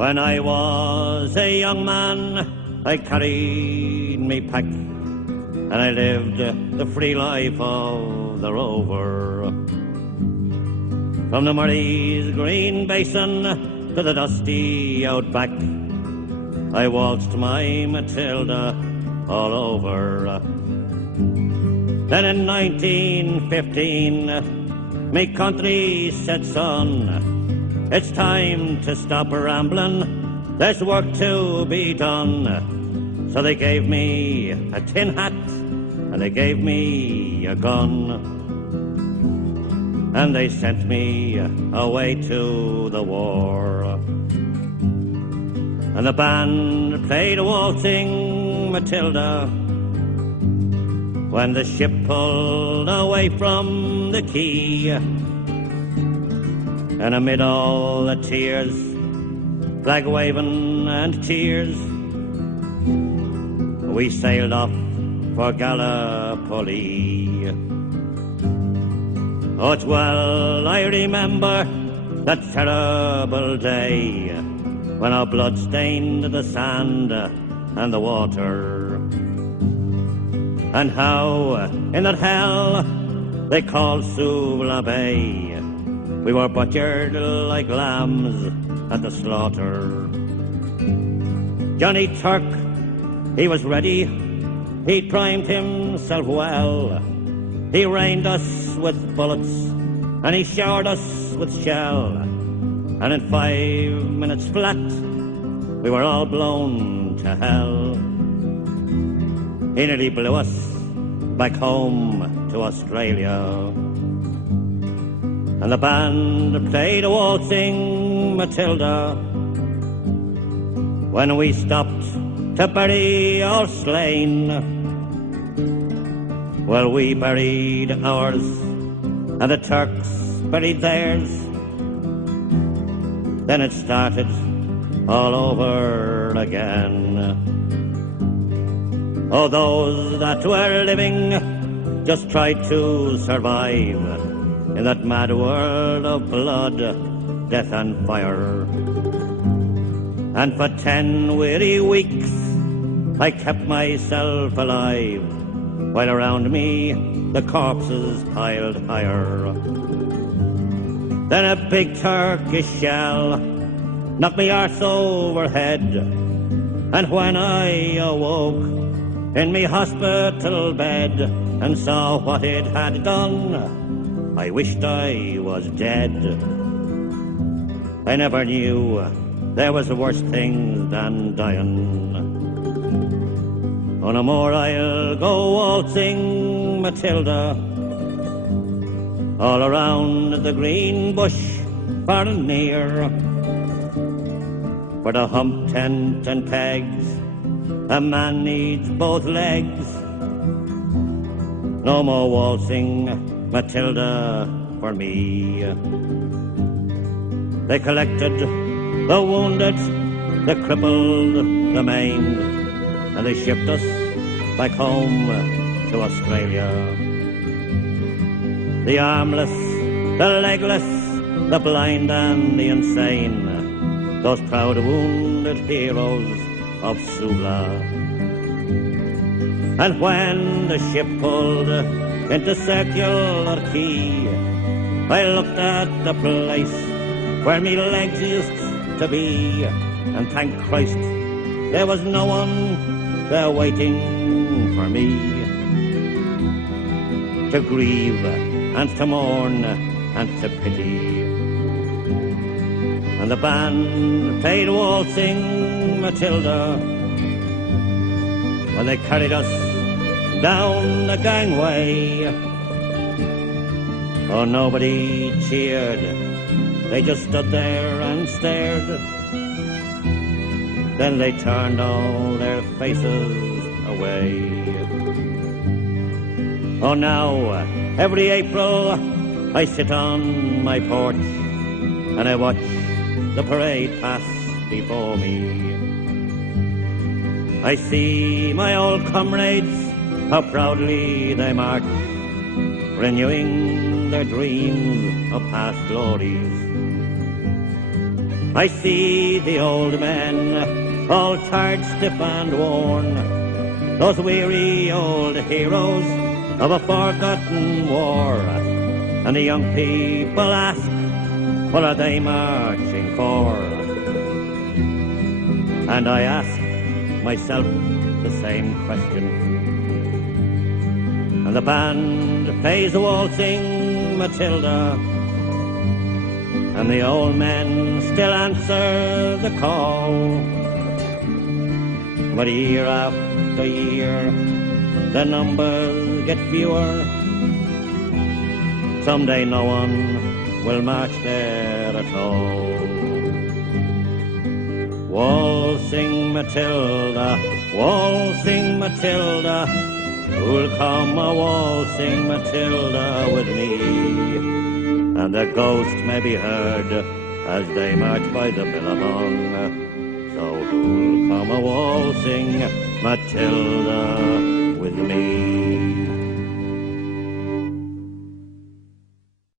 When I was a young man, I carried me pack, and I lived the free life of the rover. From the Murray's green basin to the dusty outback, I waltzed my Matilda all over. Then in 1915, me country said, son, it's time to stop rambling, there's work to be done. So they gave me a tin hat and they gave me a gun, and they sent me away to the war. And the band played Waltzing Matilda when the ship pulled away from the quay. And amid all the tears, flag waving and tears, we sailed off for Gallipoli. Oh, it's well I remember that terrible day when our blood stained the sand and the water, and how in that hell they called Suvla Bay we were butchered like lambs at the slaughter. Johnny Turk, he was ready, he'd primed himself well. He rained us with bullets and he showered us with shell, and in 5 minutes flat we were all blown to hell. He nearly blew us back home to Australia. And the band played Waltzing Matilda when we stopped to bury our slain. Well, we buried ours and the Turks buried theirs. Then it started all over again. Oh, those that were living just tried to survive in that mad world of blood, death and fire. And for 10 weary weeks I kept myself alive, while around me the corpses piled higher. Then a big Turkish shell knocked me arse overhead, and when I awoke in me hospital bed and saw what it had done, I wished I was dead. I never knew there was worse things than dying. Oh, no more I'll go waltzing Matilda all around the green bush far and near, for the hump tent and pegs a man needs both legs. No more waltzing Matilda for me. They collected the wounded, the crippled, the maimed, and they shipped us back home to Australia. The armless, the legless, the blind and the insane, those proud wounded heroes of Suvla. And when the ship pulled into Circular Quay, I looked at the place where me legs used to be, and thank Christ there was no one there waiting for me to grieve and to mourn and to pity. And the band played Waltzing Matilda when they carried us down the gangway. Oh, nobody cheered, they just stood there and stared. Then they turned all their faces away. Oh, now every April I sit on my porch and I watch the parade pass before me. I see my old comrades, how proudly they march, renewing their dreams of past glories. I see the old men, all tired, stiff and worn, those weary old heroes of a forgotten war. And the young people ask, what are they marching for? And I ask myself the same question. And the band plays Waltzing Matilda, and the old men still answer the call. But year after year, the numbers get fewer. Someday no one will march there at all. Waltzing Matilda, waltzing Matilda, who'll come a waltzing Matilda with me? And the ghost may be heard as they march by the billabong. So who'll come a waltzing Matilda with me?